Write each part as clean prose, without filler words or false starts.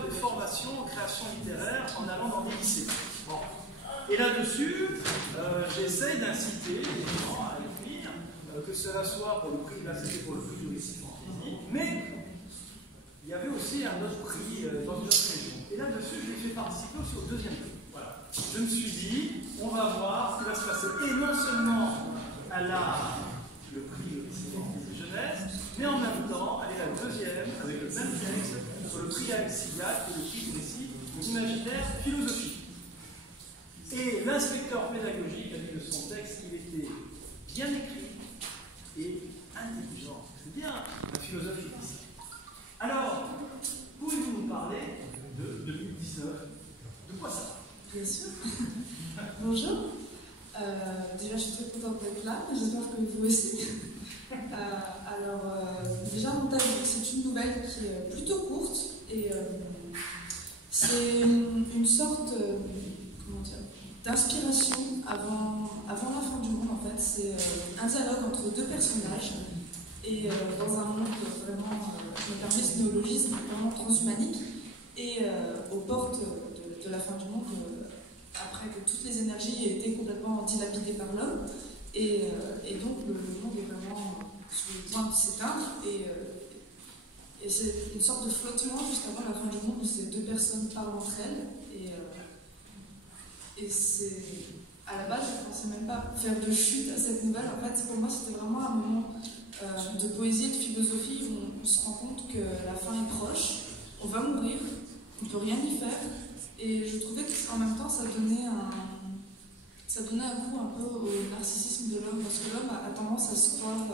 faire des formations en création littéraire en allant dans des lycées. Bon. Et là-dessus, j'essaye d'inciter les gens à écrire, que cela soit pour le prix de la Cité, pour le prix du récit fantasy, mais il y avait aussi un autre prix dans une autre région. Et là-dessus, je l'ai fait participer aussi au deuxième prix. Voilà. Je me suis dit, on va voir ce qui va se passer. Et non seulement elle a le prix du récit fantasy jeunesse, mais en même temps, elle est la deuxième, avec le même texte, sur le prix Alexia, qui est le prix du récit imaginaire philosophique. Et l'inspecteur pédagogique a dit de son texte qu'il était bien écrit et intelligent. C'est bien la philosophie ici. Alors, pouvez-vous nous parler de 2019? De quoi ça? Bien sûr. Bonjour. Déjà, je suis très contente d'être là. J'espère que vous aussi. Déjà, mon texte, c'est une nouvelle qui est plutôt courte et c'est une sorte, comment dire, d'inspiration avant la fin du monde. En fait, c'est un dialogue entre deux personnages et dans un monde vraiment, je me permets ce néologisme, vraiment transhumanique et aux portes de la fin du monde, après que toutes les énergies aient été complètement dilapidées par l'homme et donc le monde est vraiment sur le point de s'éteindre et c'est une sorte de flottement juste avant la fin du monde où ces deux personnes parlent entre elles et c'est à la base je ne pensais même pas faire de chute à cette nouvelle. En fait pour moi c'était vraiment un moment de poésie et de philosophie où on se rend compte que la fin est proche, on va mourir, on ne peut rien y faire et je trouvais qu'en même temps ça donnait un coup un peu au narcissisme de l'homme parce que l'homme a tendance à se croire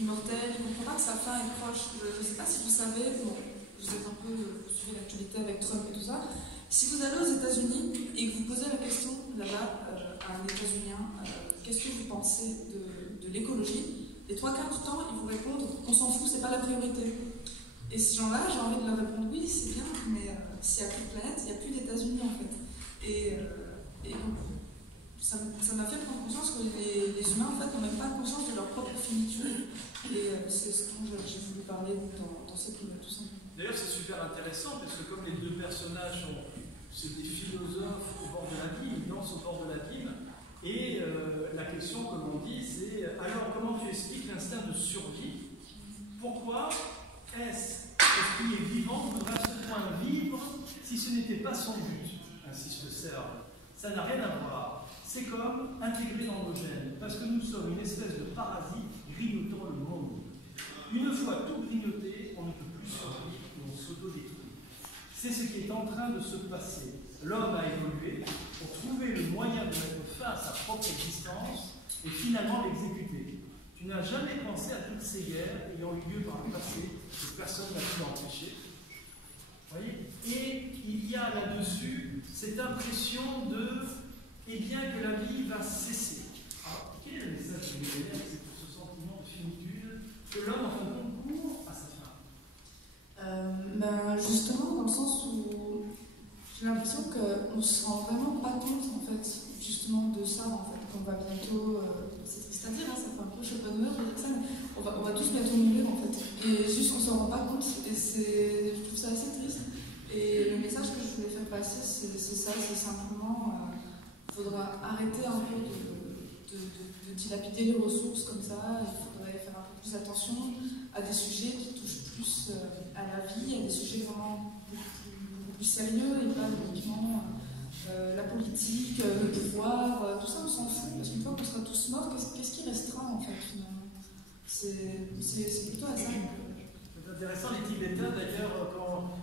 immortel, il ne comprend pas que sa fin est proche. Je ne sais pas si vous savez, bon, vous êtes un peu, vous suivez l'actualité avec Trump et tout ça, si vous allez aux États-Unis et que vous posez la question là-bas à un États-Unien, qu'est-ce que vous pensez de l'écologie, les 3/4 du temps, ils vous répondent qu'on s'en fout, c'est pas la priorité. Et ces gens-là, j'ai envie de leur répondre oui, c'est bien, mais s'il n'y a plus de planète, il n'y a plus d'États-Unis en fait. Et donc, ça m'a fait prendre conscience que les humains en fait n'ont même pas conscience de leur propre finitude et c'est ce dont j'ai voulu parler dans cette nouvelle tout simplement. D'ailleurs c'est super intéressant parce que comme les deux personnages c'est des philosophes au bord de l'abîme, ils dansent au bord de l'abîme et la question comme on dit c'est alors comment tu expliques l'instinct de survie? Pourquoi est-ce qui est vivant devrait à ce point vivre si ce n'était pas son but? Insiste le cerveau. Ça n'a rien à voir. C'est comme intégrer dans nos gènes, parce que nous sommes une espèce de parasite grignotant le monde. Une fois tout grignoté, on ne peut plus survivre et on s'autodétruit. C'est ce qui est en train de se passer. L'homme a évolué pour trouver le moyen de mettre fin à sa propre existence et finalement l'exécuter. Tu n'as jamais pensé à toutes ces guerres ayant eu lieu par le passé que personne n'a pu empêcher. Voyez? Et il y a là-dessus cette impression de et bien que la vie va cesser. Alors, quel est le message que vous avez avec ce sentiment de finitude que l'homme, en fin de compte, court à sa fin? Justement, dans le sens où j'ai l'impression qu'on ne se rend vraiment pas compte, en fait, justement de ça, en fait, qu'on va bientôt. C'est triste à dire, hein, ça fait un peu Schopenhauer de dire ça, mais on va tous bientôt mourir, en fait. Et juste, on ne se rend pas compte, et je trouve ça assez triste. Et le message que je voulais faire passer, c'est ça, c'est simplement. Il faudra arrêter un peu de dilapider les ressources comme ça, il faudrait faire un peu plus attention à des sujets qui touchent plus à la vie, à des sujets vraiment beaucoup plus sérieux et pas uniquement la politique, le pouvoir, tout ça on s'en fout, parce qu'une fois qu'on sera tous morts, qu'est-ce qui restera en fait finalement? C'est plutôt à ça. C'est intéressant, les Tibétains d'ailleurs, quand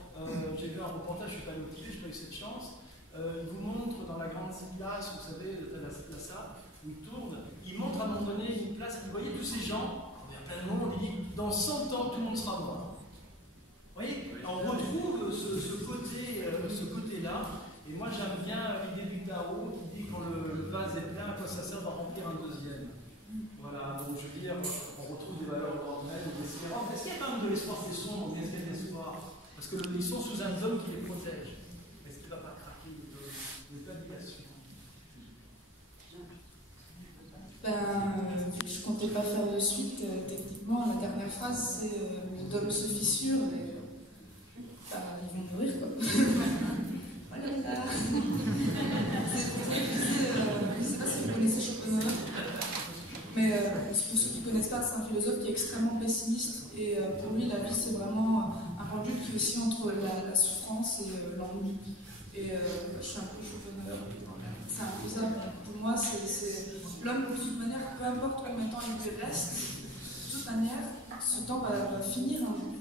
j'ai vu un reportage, je ne suis pas allé au Tibet, je n'ai pas eu cette chance. Il vous montre dans la grande place, vous savez, de la Lhasa, où il tourne, il montre à un moment donné une place, vous voyez tous ces gens, il y a plein de monde, il dit dans 100 ans tout le monde sera mort. Vous voyez, on retrouve ce côté-là, et moi j'aime bien l'idée du Tao qui dit quand le vase est plein, à quoi ça sert d'en remplir un deuxième. Voilà, donc je veux dire, on retrouve des valeurs ordinaires, des espérances. Est-ce qu'il y a quand même de l'espoir des sons, des espèces d'espoir? Parce qu'ils sont sous un homme qui les protège. Est-ce qu'il ne va pas craquer de validation? Je ne comptais pas faire de suite. Techniquement, la dernière phrase, c'est l'homme se fissure et ils vont mourir, quoi. extrêmement pessimiste et pour lui la vie c'est vraiment un pendule qui est aussi entre la souffrance et l'ennui. Et je suis un peu chauffonneur, c'est un peu ça. Pour moi, c'est l'homme, de toute manière, peu importe combien de temps il lui reste, de toute manière, ce temps va finir un jour.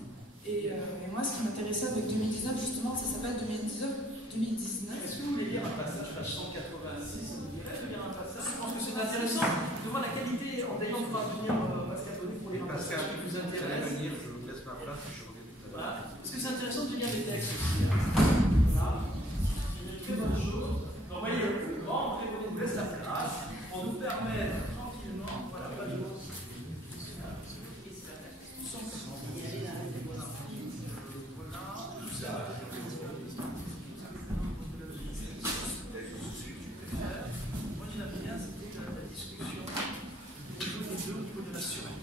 Et moi, ce qui m'intéressait avec 2019, justement, ça s'appelle 2019. Est-ce que vous voulez lire un passage, page 186, ça vous dirait de lire un passage? Je pense que c'est intéressant de voir la qualité, en d'ailleurs, on va venir Pascal Bonnet pour lire un passage qui vous intéresse. Je vous laisse ma place et je reviens tout à l'heure. Voilà. Est-ce que c'est intéressant de lire les textes aussi? Voilà. C'est une très bonne chose. Donc, vous voyez, le grand André Bonnet nous laisse la place pour nous permettre tranquillement, voilà, pas de mots. Moi, j'aime bien, c'était la discussion des deux au niveau de la survie.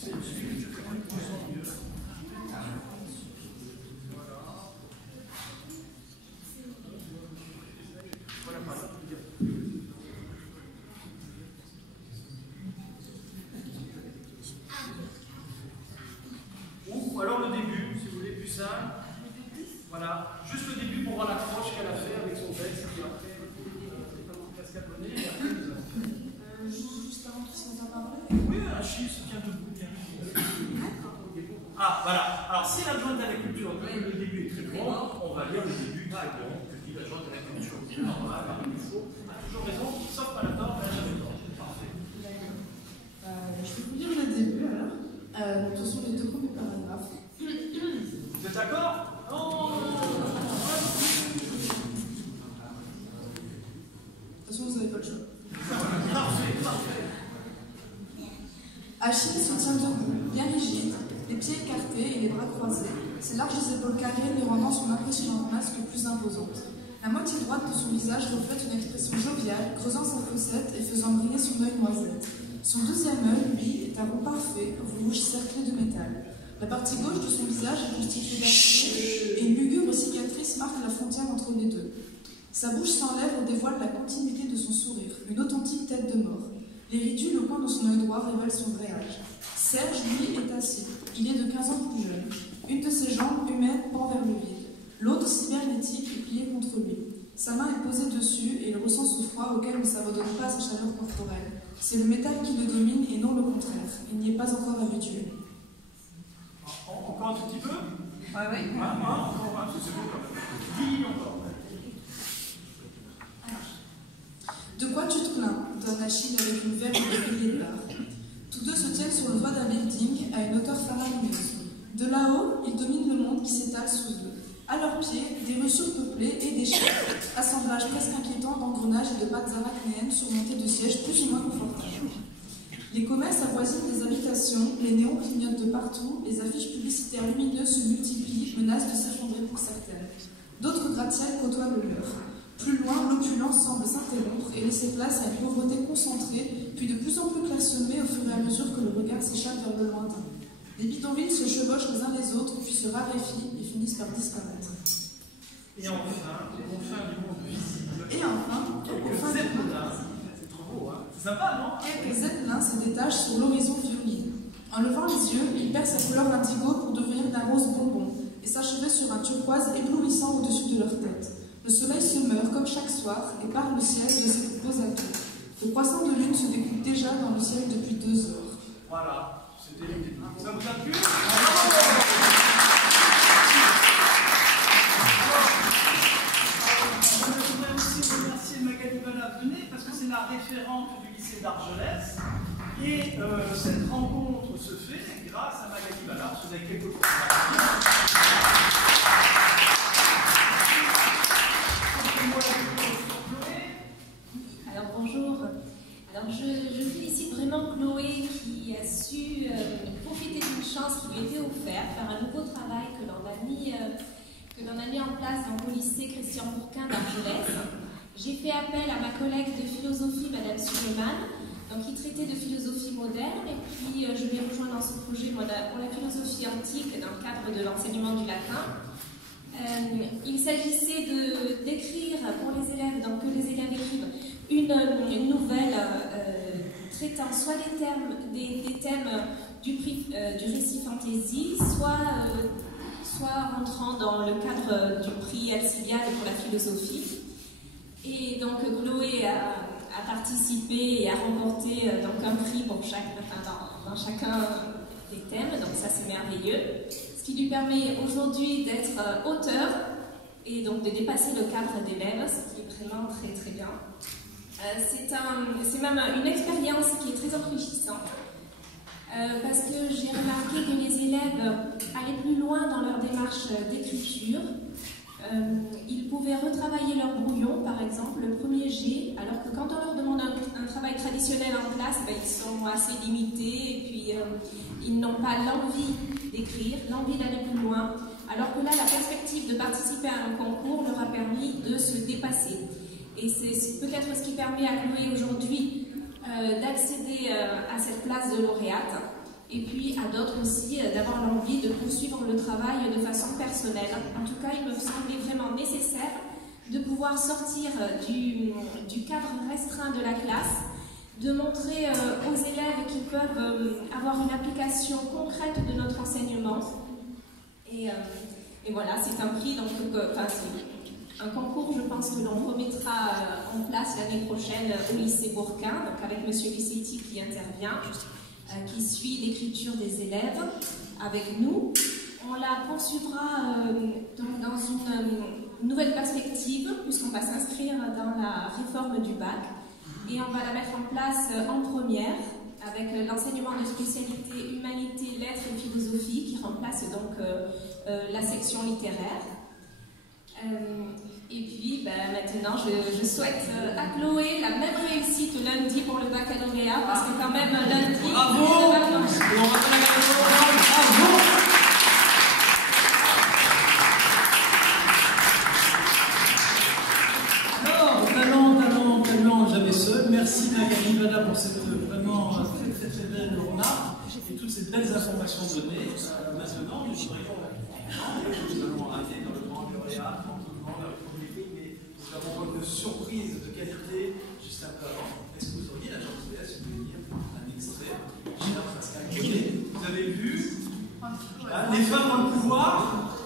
C'est le sujet que je connais de plus en mieux. Voilà, voilà. Ou alors le début, si vous voulez plus simple. Voilà, juste le début pour voir l'accroche qu'elle a fait avec son texte. Et après, Pascal Bonnet. Et après, Juste avant tout ce qu'on a parlé. oui, Achille se tient debout bien. Ah, voilà. Alors, si l'adjointe à la culture, le début est très long, on va lire le début très long, que dit l'adjointe à la culture. Voilà, il faut. On a toujours raison, sauf à la tort, elle n'a jamais tort. Parfait. Je vais vous lire le début alors. Ce sont les deux premiers paragraphes. Vous êtes d'accord? Non. De toute façon, vous n'avez pas le choix. Parfait, parfait. Achille se tient debout, bien rigide, les pieds écartés et les bras croisés, ses larges épaules carrées lui rendant son impressionnante masque plus imposante. La moitié droite de son visage reflète une expression joviale, creusant sa fossette et faisant briller son œil noisette. Son deuxième œil, lui, est un rond parfait, rouge cerclé de métal. La partie gauche de son visage est constituée d'artères et une lugubre cicatrice marque la frontière entre les deux. Sa bouche sans lèvres dévoile la continuité de son sourire, une authentique tête de mort. Les ridules au coin de son œil droit révèlent son vrai âge. Serge, lui, est assis. Il est de 15 ans plus jeune. Une de ses jambes humaines pend vers le vide. L'autre, cybernétique, est pliée contre lui. Sa main est posée dessus et il ressent ce froid auquel ne s'abandonne pas sa chaleur corporelle. C'est le métal qui le domine et non le contraire. Il n'y est pas encore habitué. Encore un tout petit peu? Ouais. Encore un, c'est bon quand même. Dis encore. De quoi tu te plains? Donne Achille avec une verve de pilier de l'art. Tous deux se tiennent sur le toit d'un building à une hauteur faramineuse. De là-haut, ils dominent le monde qui s'étale sous eux. À leurs pieds, des rues surpeuplées et des chefs, assemblage presque inquiétant d'engrenages et de pattes arachnéennes surmontées de sièges plus ou moins confortables. Les commerces avoisinent des habitations, les néons clignotent de partout, les affiches publicitaires lumineuses se multiplient, menacent de s'effondrer pour certaines. D'autres gratte-ciels côtoient le leur. Plus loin, l'opulence semble s'interrompre et laisser place à une pauvreté concentrée, puis de plus en plus clairsemée au fur et à mesure que le regard s'échappe vers le lointain. Les bidonvilles se chevauchent les uns les autres, puis se raréfient et finissent par disparaître. Et enfin, au fin du monde visible. Et enfin, au fin du monde, c'est trop beau, hein? C'est sympa, non? quelques zeppelins se détachent sur l'horizon violine. En levant les yeux, il perd sa couleur d'indigo pour devenir d'un rose bonbon et s'achever sur un turquoise éblouissant au-dessus de leur tête. Le soleil se meurt comme chaque soir et part le ciel de ses beaux atouts. Le croissant de lune se découpe déjà dans le ciel depuis 2 heures. Voilà, c'était l'idée. Ça vous a plu? Je voudrais aussi remercier Magali Balavenet parce que c'est la référente du lycée d'Argelès. Et cette rencontre se fait grâce à Magali Balavenet, parce que vous avez quelques Alors bonjour. Alors je félicite vraiment Chloé qui a su profiter d'une chance qui lui était offerte, faire un nouveau travail que l'on a mis en place dans au lycée Christian Bourquin d'Argelès. J'ai fait appel à ma collègue de philosophie, Madame Suleiman, donc qui traitait de philosophie moderne, et puis je l'ai rejoint dans ce projet pour la philosophie antique dans le cadre de l'enseignement du latin. Il s'agissait d'écrire pour les élèves, donc que les élèves écrivent une nouvelle traitant soit des thèmes du récit fantasy, soit rentrant dans le cadre du prix Alcibiade pour la philosophie. Et donc Chloé a participé et a remporté donc un prix pour dans chacun des thèmes, donc ça c'est merveilleux. Ce qui lui permet aujourd'hui d'être auteur et donc de dépasser le cadre d'élève, ce qui est vraiment très très bien. C'est même une expérience qui est très enrichissante. Parce que j'ai remarqué que les élèves allaient plus loin dans leur démarche d'écriture. Ils pouvaient retravailler leur brouillon, par exemple, le premier jet, alors que quand on leur demande un travail traditionnel en classe, ils sont assez limités et puis ils n'ont pas l'envie d'écrire, l'envie d'aller plus loin, alors que là, la perspective de participer à un concours leur a permis de se dépasser. Et c'est peut-être ce qui permet à Chloé aujourd'hui d'accéder à cette place de lauréate, et puis à d'autres aussi d'avoir l'envie de poursuivre le travail de façon personnelle. En tout cas, il me semblait vraiment nécessaire de pouvoir sortir du cadre restreint de la classe, de montrer aux élèves qu'ils peuvent avoir une application concrète de notre enseignement. Et voilà, c'est un prix, donc, c'est un concours, je pense, que l'on remettra en place l'année prochaine au lycée Bourquin, donc avec M. Lissetti qui intervient, qui suit l'écriture des élèves avec nous. On la poursuivra donc dans une nouvelle perspective, puisqu'on va s'inscrire dans la réforme du bac, et on va la mettre en place en première, avec l'enseignement de spécialité humanité, lettres et philosophie, qui remplace donc la section littéraire. Et puis maintenant, je souhaite à Chloé la même réussite lundi pour le baccalauréat, parce que quand même lundi... Bravo! Alors, talent, jamais seul. Merci Magali Vada pour cette vraiment très belle remarque et toutes ces belles informations données. Maintenant, nous allons arrêter dans le grand lauréat, tranquillement, dans le premier prix, mais nous avons une surprise de qualité juste un peu avant. Est-ce que vous auriez la gentillesse de lire un extrait, cher Pascal Guillet? Vous avez vu les femmes ont le pouvoir?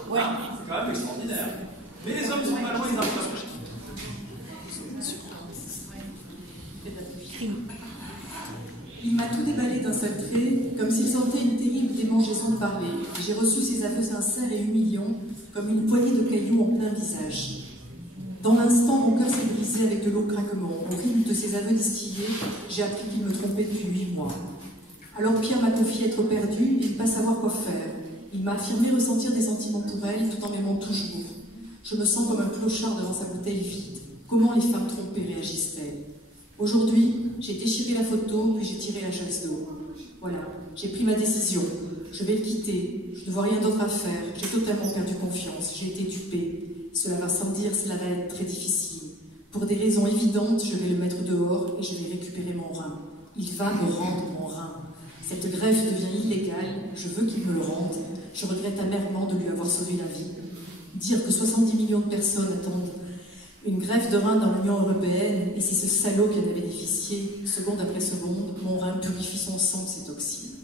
Oui, c'est quand même extraordinaire. Mais les hommes sont pas loin, ils approchent. Il m'a tout déballé d'un seul trait, comme s'il sentait une terrible démangeaison de parler. J'ai reçu ses aveux sincères et humiliants, comme une poignée de cailloux en plein visage. Dans l'instant, mon cœur s'est brisé avec de lourds craquements. Au rythme de ses aveux distillés, j'ai appris qu'il me trompait depuis 8 mois. Alors Pierre m'a confié être perdu et ne pas savoir quoi faire. Il m'a affirmé ressentir des sentiments pour elle, tout en m'aimant toujours. Je me sens comme un clochard devant sa bouteille vide. Comment les femmes trompées réagissent-elles? Aujourd'hui, j'ai déchiré la photo, puis j'ai tiré la chasse d'eau. Voilà, j'ai pris ma décision. Je vais le quitter. Je ne vois rien d'autre à faire. J'ai totalement perdu confiance. J'ai été dupée. Cela va sans dire, cela va être très difficile. Pour des raisons évidentes, je vais le mettre dehors et je vais récupérer mon rein. Il va me rendre mon rein. Cette greffe devient illégale. Je veux qu'il me le rende. Je regrette amèrement de lui avoir sauvé la vie. Dire que 70 millions de personnes attendent une greffe de rein dans l'Union européenne, et c'est ce salaud qui en a bénéficié, seconde après seconde, mon rein purifie son sang de ces toxines.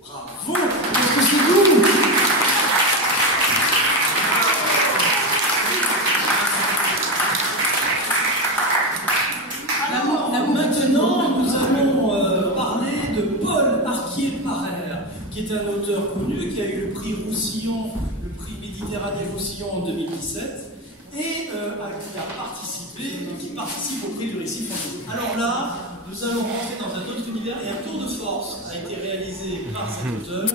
Bravo! Parce que c'est vous! Maintenant, nous allons parler de Paul Arquier-Parère, qui est un auteur connu, qui a eu le prix Roussillon, le prix Méditerranée Roussillon en 2017, et qui a participé, qui participe au prix du récit français. Alors là, nous allons rentrer dans un autre univers, et un tour de force a été réalisé par cet auteur,